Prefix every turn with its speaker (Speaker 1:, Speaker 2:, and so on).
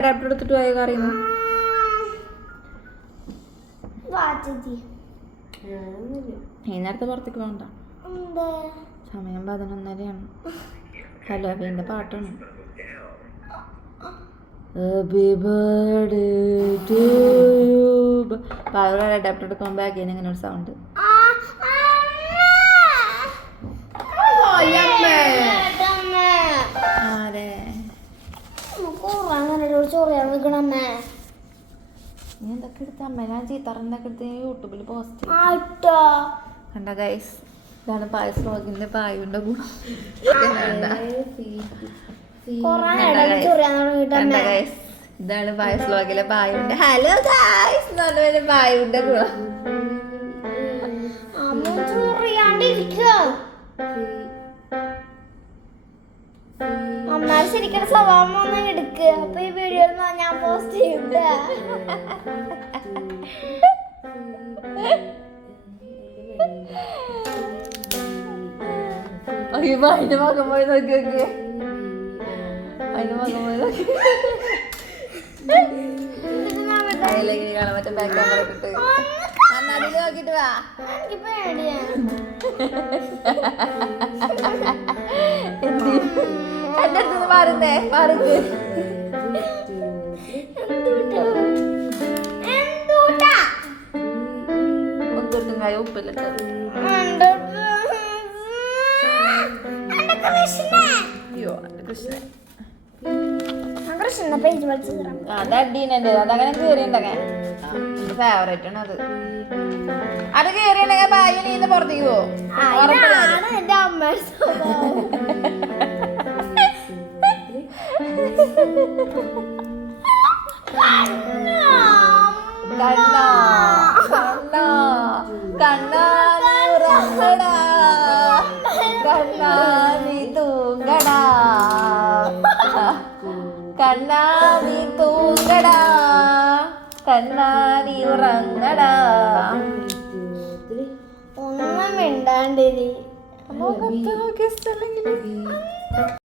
Speaker 1: Adapter എടുത്തിട്ട് പോയ കറിയുന്നു ഈ നേരത്തെ പുറത്തേക്ക്
Speaker 2: എന്താ?
Speaker 1: സമയം പതിനൊന്നരയാണ്. ഹലോബീന്റെ പാട്ടാണ്. അഡാപ്റ്റർ എടുക്കുമ്പോൾ ബാഗിൽ ഇങ്ങനെ ഒരു സൗണ്ട്
Speaker 2: ചൊറിയാൻ നിൽക്കണമ്മേ
Speaker 1: നീ എന്തൊക്കെ എടുത്ത് അമ്മ? ഞാൻ ചീത്തറ എന്തൊക്കെ എടുത്ത്? യൂട്യൂബിൽ പോസ്റ്റ്
Speaker 2: ആട്ടോ
Speaker 1: കണ്ട ഗൈസ് ഇതാണ് പായസ. വ്ളോഗിന്റെ പായുണ്ട ഗുണം. ഗൈസ് ഇതാണ് പായസ്. വ്ളോഗിലെ പായുവിന്റെ ഹലോ ഗൈസ് എന്ന് പറഞ്ഞ പായുവിന്റെ ഗുണം.
Speaker 2: അമ്മ ശരിക്കും സ്വഭാവം ഒന്ന് എടുക്ക്. അപ്പൊ ഈ വീഡിയോ ഞാൻ പോസ്റ്റ് ചെയ്യണ്ട
Speaker 1: അയ്യോ അതിന്റെ മകൻ പോയി നോക്കി നോക്കിയേ അതിന്റെ മകൻ പോയി നോക്കി അതിലേക്ക് കാണാൻ മറ്റേ ബാക്ക് ക്യാമറ ഇട്ടിട്ട് കണ്ണാടിയിൽ നോക്കിട്ട് വാ എന്തി എന്റെ അടുത്ത് മാറുന്നേ മാറുക്ക്
Speaker 2: എന്റെ കൃഷ്ണ
Speaker 1: അയ്യോ കൃഷ്ണൻ അത് അഡീനല്ലേ അതങ്ങനെ കേറിയുണ്ടങ്ങ. ഫേവറേറ്റ് ആണ് അത്. അത് കേറിയുണ്ടെങ്കിൽ ബായി നീന്ന് പുറത്തേക്ക് പോ. ഉറപ്പുള്ള കാര്യം.
Speaker 2: ഇതാണ് എന്റെ അമ്മയുടെ സ്വഭാവം.
Speaker 1: കണ്ണാ കണ്ണാ. കണ്ണാ നീ തൂങ്ങടാ കണ്ണാ നീ ഉറങ്ങടാ
Speaker 2: ഒന്നും മിണ്ടാണ്ടിരി
Speaker 1: നോക്കി